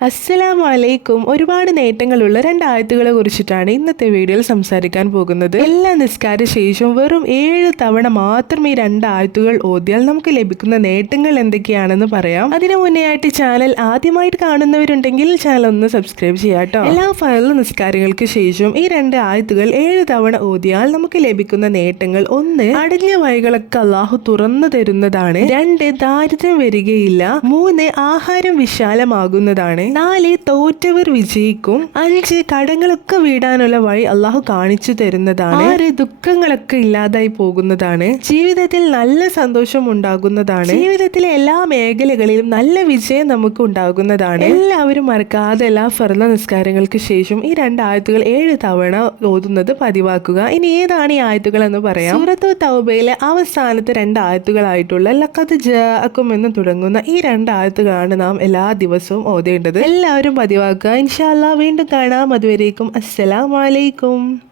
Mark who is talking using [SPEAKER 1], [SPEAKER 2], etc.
[SPEAKER 1] അസ്സലാമു അലൈക്കും ഒരുപാട് നേട്ടങ്ങളുള്ള രണ്ട് ആയത്തുകളെ കുറിച്ചിട്ടാണ് ഇന്നത്തെ വീഡിയോയിൽ സംസാരിക്കാൻ പോകുന്നത്. എല്ലാ നിസ്കാര ശേഷവും വെറും ഏഴ് തവണ മാത്രം ഈ രണ്ട് ആയത്തുകൾ ഓതിയാൽ നമുക്ക് ലഭിക്കുന്ന നേട്ടങ്ങൾ എന്തൊക്കെയാണെന്ന് പറയാം. അതിനു മുന്നേ ആയിട്ട് ചാനൽ ആദ്യമായിട്ട് കാണുന്നവരുണ്ടെങ്കിൽ ചാനൽ ഒന്ന് സബ്സ്ക്രൈബ് ചെയ്യാട്ടോ എല്ലാ ഫയൽ നിസ്കാരങ്ങൾക്ക് ശേഷവും ഈ രണ്ട് ആയത്തുകൾ ഏഴ് തവണ ഓതിയാൽ നമുക്ക് ലഭിക്കുന്ന നേട്ടങ്ങൾ ഒന്ന് അടഞ്ഞ വഴികളൊക്കെ അള്ളാഹു തുറന്നു തരുന്നതാണ്. രണ്ട് ദാരിദ്ര്യം വരികയില്ല. മൂന്ന് ആഹാരം വിശാലമാകുന്നതാണ്. നാല് തോറ്റവർ വിജയിക്കും. അഞ്ച് കടങ്ങളൊക്കെ വീടാനുള്ള വഴി അള്ളാഹു കാണിച്ചു തരുന്നതാണ്. ആറ് ദുഃഖങ്ങളൊക്കെ ഇല്ലാതായി പോകുന്നതാണ്. ജീവിതത്തിൽ നല്ല സന്തോഷം ഉണ്ടാകുന്നതാണ്. ജീവിതത്തിലെ എല്ലാ മേഖലകളിലും നല്ല വിജയം നമുക്ക് ഉണ്ടാകുന്നതാണ്. എല്ലാവരും മറക്കാതെ എല്ലാ ഫർദ നിസ്കാരങ്ങൾക്ക് ശേഷം ഈ രണ്ട് ആയത്തുകൾ ഏഴ് തവണ ഓതുന്നത് പതിവാക്കുക. ഇനി ഏതാണ് ഈ ആയത്തുകൾ എന്ന് പറയാം. സൂറത്തു തൗബയിലെ അവസാനത്തെ രണ്ട് ആയത്തുകളായിട്ടുള്ള ലക്കത്ത് ജാക്കും എന്ന് തുടങ്ങുന്ന ഈ രണ്ട് ആയത്തുകളാണ് നാം എല്ലാ ദിവസവും ഓതേണ്ടത്. എല്ലാവരും പതിവാക്കുക. ഇൻഷാല്ല വീണ്ടും കാണാം. അതുവരേക്കും അസ്സലാമലൈക്കും